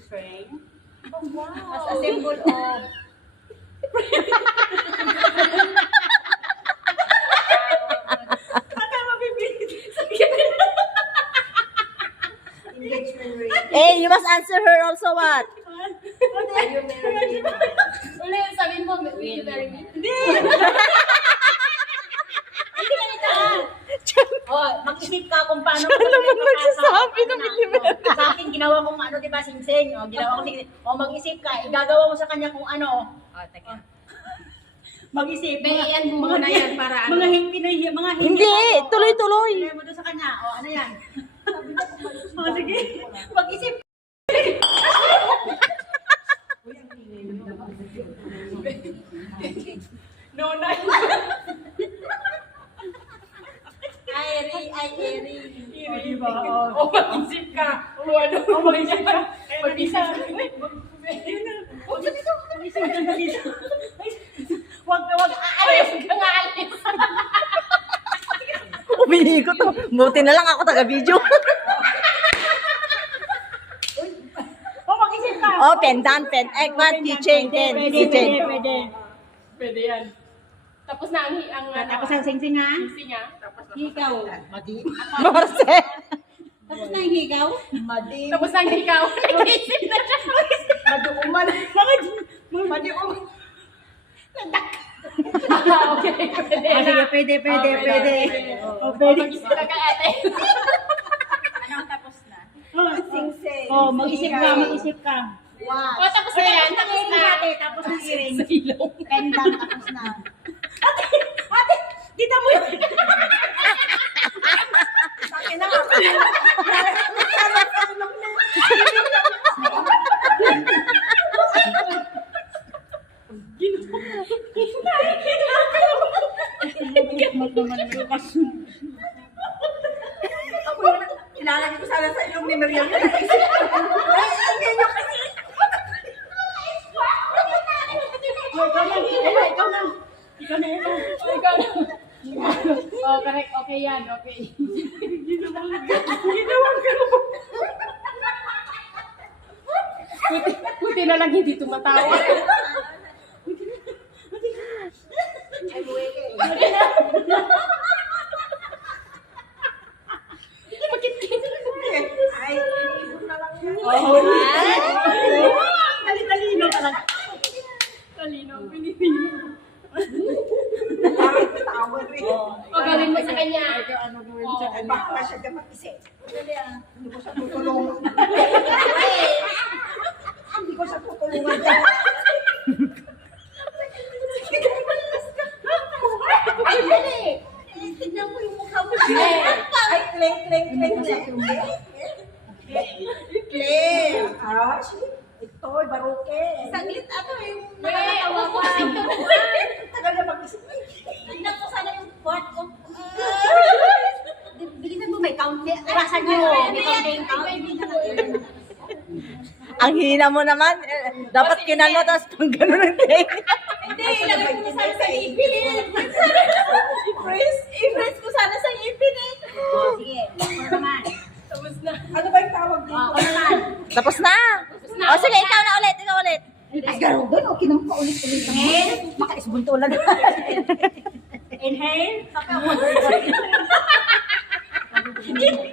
refrain. As a symbol of ring. Eh, you must answer her also what? Are you married? Uli, sabihin mo, will you marry me? Hindi! Oh, mag-isip ka kung paano Siya naman nagsasabi ng Oh, Sa akin, ginawa kong ano, di ba, sing-sing. Oh, ginawa kong sing O, mag-isip ka. Igagawa mo sa kanya kung ano. Oh, teka. Mag-isip. Be, yan mo muna yan para ano. Mga hindi na mga hindi. Hindi, tuloy-tuloy. Ilagay mo doon sa kanya. O, ano yan? Oh, sige. Mag-isip. No, no. Airy, ay, airy. Oh, di ba? Oh. O, ano? Oh, mag-isip ka. Mag-isip ka. Oh, dito. Ka na dito. Wag, wag. Ayos ka nga, alis. Umiikot to. Buti na lang ako taga-video. Oh, mag-isip ka. oh, pen. Eh, what? Keychain, pen. Pwede, pwede, pwede. Pwede yan. Tapos na ang, ang ano, Tapos ang sing-sing ha? sing ah. Higaw. Madi. Marcel. Tapos na yung higaw? Madi. Tapos ang ikaw, nag-isip na siya. Madi-uman. Mga Madi-uman. Ah, okay, pwede Ah, sige, na. pwede, pwede, Okay, pwede. Oh, pwede. Mag-isip ka ka, ate. Anong tapos na? Oh, Sing-sing. Oh, mag-isip ka, mag-isip ka. O, Wow. tapos na yan. Tapos na. Ate, tapos ng earring. Sa ilong. Pendant tapos na. Ate, ate, kita mo yun. Sakin na. Ako yun, ilalagay ko sana sa ilong ni Miriam. Ay, ay, ganyan kasi. Oh, ikaw na, ikaw na, ikaw na. Ikaw na, ikaw. Na. Oh, correct. Okay yan. Okay. Buti, buti na lang hindi tumatawa. Ay, buwi ka eh. Bakit Ay, iibon na lang yan. Oh, Dali-talino ka lang. Talino, pinipino. Parang tower eh. O, gawin mo sa kanya. Ano gawin Oo. sa kanya? Baka siya ka mag-isip. Dali ah. Hindi ko siya tutulungan. Hindi ko siya tutulungan dyan. Ay, dali. Eh, Tignan mo yung mukha mo. Ay, kleng, kleng, kleng. Kleng. Ah, shit. Ito, baruke. Saglit ano eh. Yung Wait, nakakatawa kasi Tagal na mag-isip. Tignan mo sana yung part of... Bilisan mo, may count. Rasan nyo. May counting count. Ang hina mo naman. Eh, Dapat kinano, tapos pang ganun ang tingin. Hindi, ilagay ko na sana sa ipin eh. I-press, i-press ko sana sa ipin eh. Sige, ako naman. Tapos na. Ano ba yung tawag dito? Ako naman. Tapos na. O sige, ikaw na ulit, ikaw ulit. Ay, garo doon. Okay naman pa ulit-ulit. Inhale. Makaisbuntulan. Inhale. Saka ako.